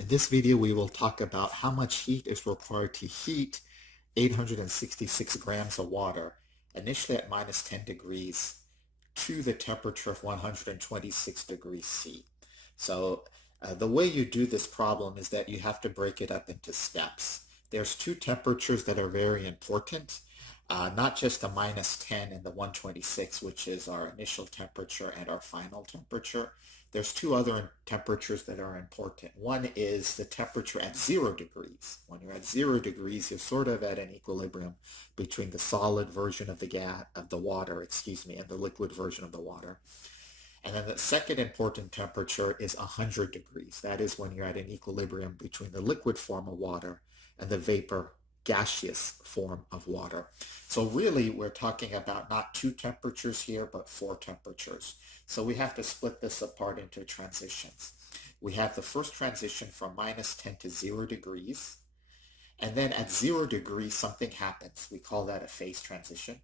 In this video, we will talk about how much heat is required to heat 866 grams of water, initially at minus 10 degrees, to the temperature of 126 degrees C. So the way you do this problem is that you have to break it up into steps. There's two temperatures that are very important, not just the minus 10 and the 126, which is our initial temperature and our final temperature. There's two other temperatures that are important. One is the temperature at 0 degrees. When you're at 0 degrees, you're sort of at an equilibrium between the solid version of the water, and the liquid version of the water. And then the second important temperature is 100 degrees. That is when you're at an equilibrium between the liquid form of water and the vapor gaseous form of water. So really, we're talking about not two temperatures here, but four temperatures. So we have to split this apart into transitions. We have the first transition from minus 10 to 0 degrees. And then at 0 degrees, something happens. We call that a phase transition.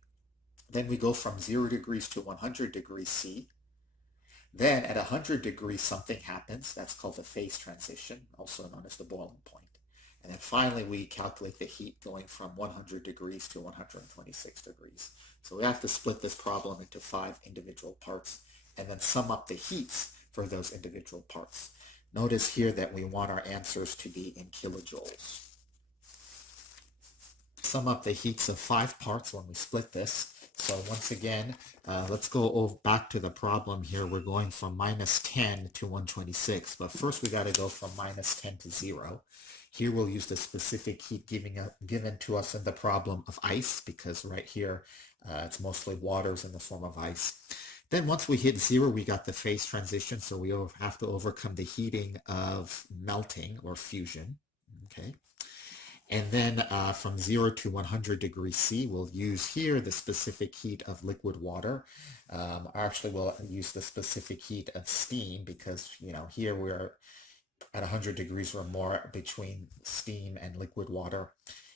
Then we go from 0 degrees to 100 degrees C. Then at 100 degrees, something happens. That's called the phase transition, also known as the boiling point. And then finally, we calculate the heat going from 100 degrees to 126 degrees. So we have to split this problem into 5 individual parts and then sum up the heats for those individual parts. Notice here that we want our answers to be in kilojoules. Sum up the heats of 5 parts when we split this. So once again, let's go back to the problem here. We're going from minus 10 to 126, but first we got to go from minus 10 to 0. Here we'll use the specific heat given to us in the problem of ice, because right here it's mostly waters in the form of ice. Then once we hit 0, we got the phase transition, so we have to overcome the heating of melting or fusion. Okay. And then from 0 to 100 degrees C, we'll use here the specific heat of liquid water. Actually, we'll use the specific heat of steam because, here we're at 100 degrees or more between steam and liquid water.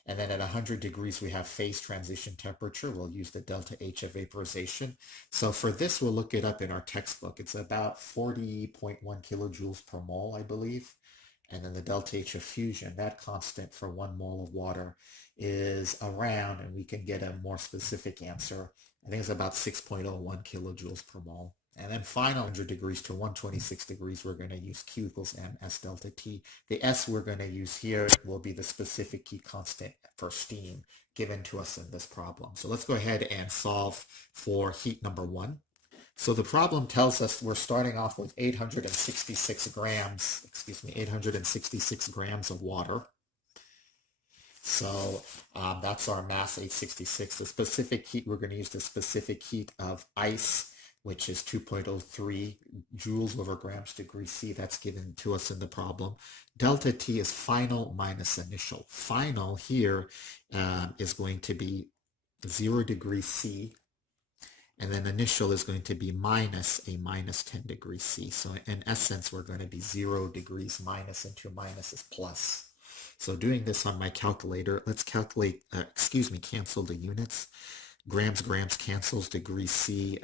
And then at 100 degrees, we have phase transition temperature. We'll use the delta H of vaporization. So for this, we'll look it up in our textbook. It's about 40.1 kilojoules per mole, I believe. And then the delta H of fusion, that constant for 1 mole of water is around, and we can get a more specific answer. I think it's about 6.01 kilojoules per mole. And then final 100 degrees to 126 degrees, we're going to use Q equals MS delta T. The S we're going to use here will be the specific heat constant for steam given to us in this problem. So let's go ahead and solve for heat number 1. So the problem tells us we're starting off with 866 grams of water. So that's our mass, 866. The specific heat, we're going to use the specific heat of ice, which is 2.03 joules over grams degrees C. That's given to us in the problem. Delta T is final minus initial. Final here is going to be 0 degrees C. And then initial is going to be minus 10 degrees C. So in essence, we're going to be 0 degrees minus into minus is plus. So doing this on my calculator, let's calculate, cancel the units. Grams cancels, degrees C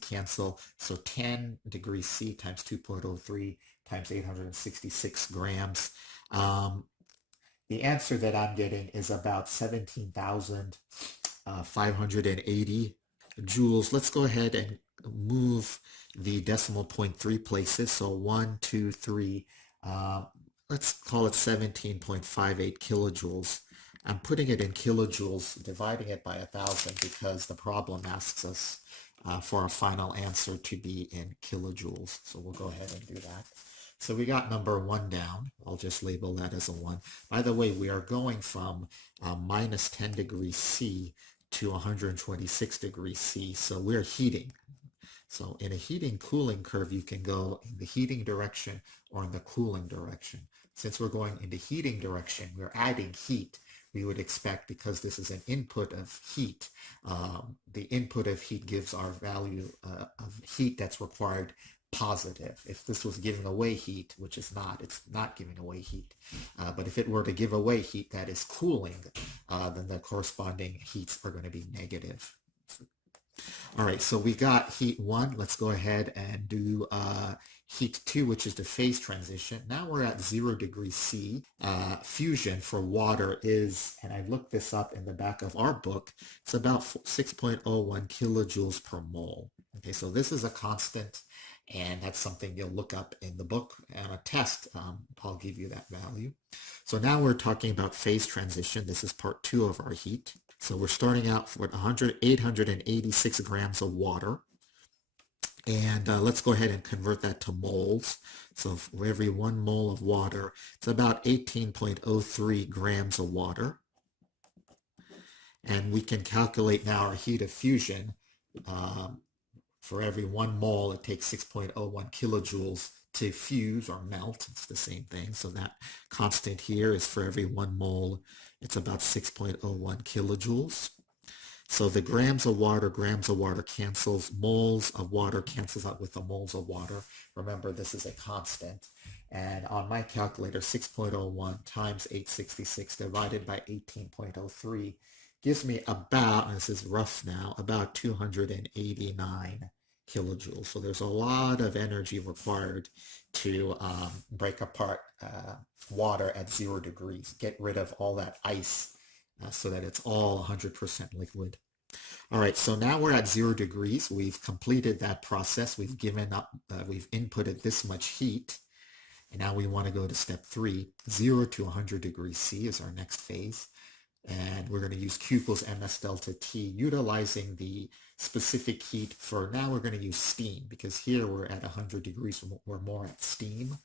cancel. So 10 degrees C times 2.03 times 866 grams. The answer that I'm getting is about 17,580 joules. Let's go ahead and move the decimal point 3 places. So 1, 2, 3. Let's call it 17.58 kilojoules. I'm putting it in kilojoules, dividing it by 1,000 because the problem asks us for our final answer to be in kilojoules. So we'll go ahead and do that. So we got number 1 down. I'll just label that as a 1. By the way, we are going from minus 10 degrees C to 126 degrees C. So we're heating. So in a heating-cooling curve, you can go in the heating direction or in the cooling direction. Since we're going in the heating direction, we're adding heat. We would expect, because this is an input of heat, the input of heat gives our value of heat that's required positive. If this was giving away heat, which is not, it's not giving away heat. But if it were to give away heat that is cooling, then the corresponding heats are going to be negative. All right, so we got heat 1. Let's go ahead and do heat 2, which is the phase transition. Now we're at 0 degrees C. Fusion for water is, and I looked this up in the back of our book, it's about 6.01 kilojoules per mole. Okay, so this is a constant, and that's something you'll look up in the book. And a test, I'll give you that value. So now we're talking about phase transition. This is part 2 of our heat. So we're starting out with 886 grams of water. And let's go ahead and convert that to moles. So for every 1 mole of water, it's about 18.03 grams of water. And we can calculate now our heat of fusion. For every 1 mole, it takes 6.01 kilojoules to fuse or melt. It's the same thing. So that constant here is for every 1 mole, it's about 6.01 kilojoules. So the grams of water cancels. Moles of water cancels out with the moles of water. Remember, this is a constant. And on my calculator, 6.01 times 866 divided by 18.03 gives me about, and this is rough now, about 289 kilojoules. So there's a lot of energy required to break apart water at 0 degrees, get rid of all that ice so that it's all 100% liquid. All right, so now we're at 0 degrees. We've completed that process. We've given up, we've inputted this much heat. And now we want to go to step 3. 0 to 100 degrees C is our next phase. And we're going to use Q equals ms delta T, utilizing the specific heat for, now we're going to use steam, because here we're at 100 degrees, we're more at steam.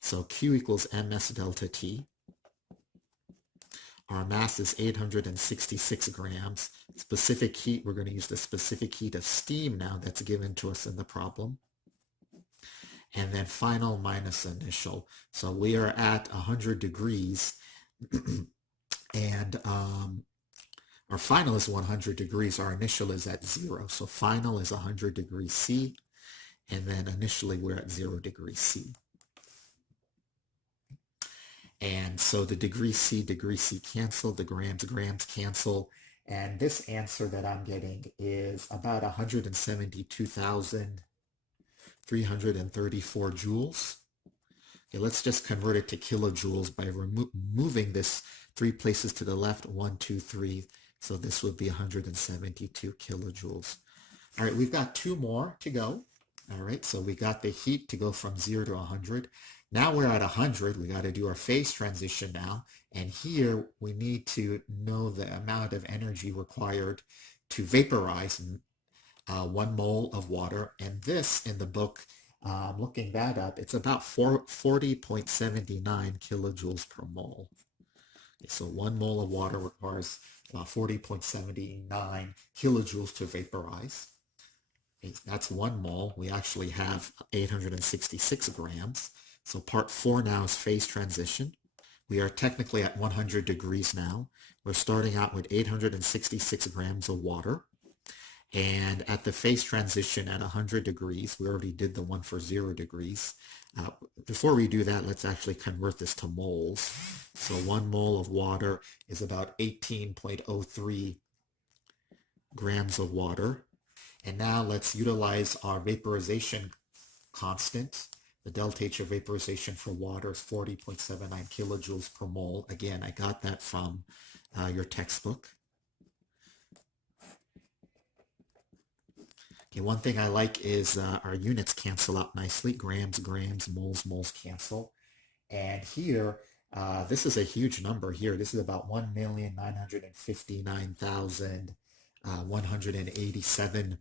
So Q equals ms delta T. Our mass is 866 grams. Specific heat, we're going to use the specific heat of steam now that's given to us in the problem. And then final minus initial. So we are at 100 degrees and our final is 100 degrees. Our initial is at 0. So final is 100 degrees C, and then initially we're at 0 degrees C. And so the degree C cancel, the grams cancel. And this answer that I'm getting is about 172,334 joules. Okay, let's just convert it to kilojoules by removing this 3 places to the left, 1, 2, 3. So this would be 172 kilojoules. All right, we've got 2 more to go. All right, so we got the heat to go from 0 to 100. Now we're at 100. We got to do our phase transition now. And here we need to know the amount of energy required to vaporize 1 mole of water. And this in the book, looking that up, it's about 40.79 kilojoules per mole. Okay, so 1 mole of water requires about 40.79 kilojoules to vaporize. Okay, that's 1 mole. We actually have 866 grams. So part 4 now is phase transition. We are technically at 100 degrees now. We're starting out with 866 grams of water. And at the phase transition at 100 degrees, we already did the one for 0 degrees. Before we do that, let's actually convert this to moles. So 1 mole of water is about 18.03 grams of water. And now let's utilize our vaporization constant. The delta H of vaporization for water is 40.79 kilojoules per mole. Again, I got that from your textbook. Okay, one thing I like is our units cancel out nicely. Grams, moles cancel. And here, this is a huge number here. This is about 1,959,187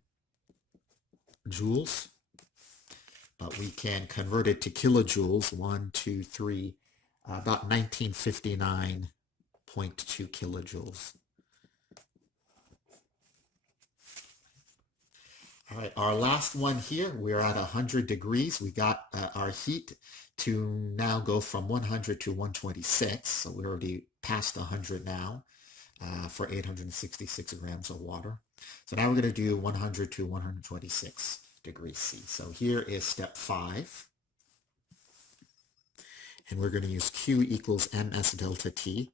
joules. But we can convert it to kilojoules, 1, 2, 3, about 1959.2 kilojoules. All right, our last one here, we're at 100 degrees. We got our heat to now go from 100 to 126. So we're already past 100 now for 866 grams of water. So now we're going to do 100 to 126 degrees C. So here is step 5. And we're going to use Q equals ms delta T.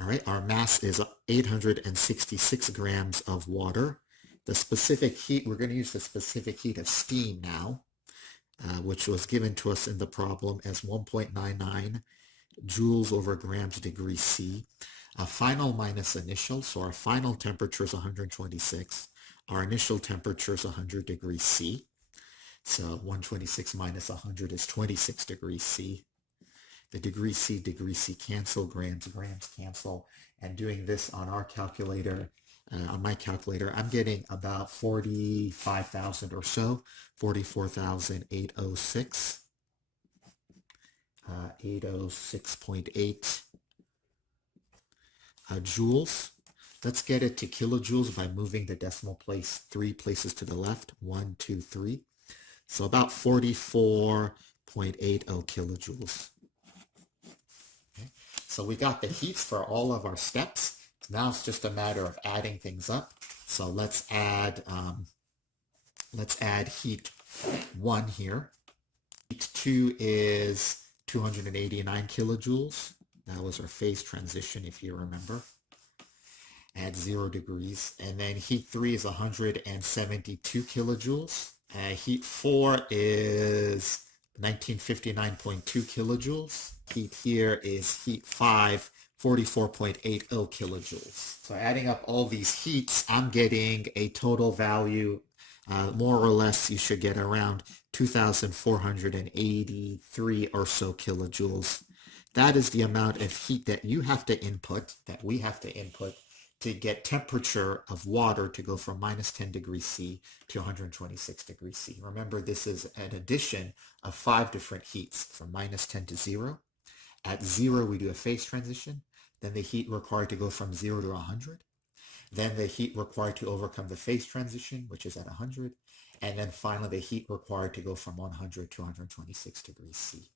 All right, our mass is 866 grams of water. The specific heat, we're going to use the specific heat of steam now. which was given to us in the problem as 1.99 joules over grams degree C. Final minus initial, so our final temperature is 126. Our initial temperature is 100 degrees C. So 126 minus 100 is 26 degrees C. The degree C cancel, grams cancel. And doing this on our calculator, on my calculator, I'm getting about 45,000 or so, 44,806, 806.8 joules. Let's get it to kilojoules by moving the decimal place 3 places to the left. 1, 2, 3. So about 44.80 kilojoules. Okay. So we got the heats for all of our steps. Now it's just a matter of adding things up. So let's add heat 1 here. Heat 2 is 289 kilojoules. That was our phase transition, if you remember, at 0 degrees. And then heat 3 is 172 kilojoules. Heat 4 is 1959.2 kilojoules. Heat here is heat 5, 44.80 kilojoules. So adding up all these heats, I'm getting a total value, more or less you should get around 2,483 or so kilojoules. That is the amount of heat that you have to input, that we have to input, to get temperature of water to go from minus 10 degrees C to 126 degrees C. Remember, this is an addition of 5 different heats from minus 10 to 0. At 0, we do a phase transition. Then the heat required to go from 0 to 100. Then the heat required to overcome the phase transition, which is at 100. And then finally, the heat required to go from 100 to 126 degrees C.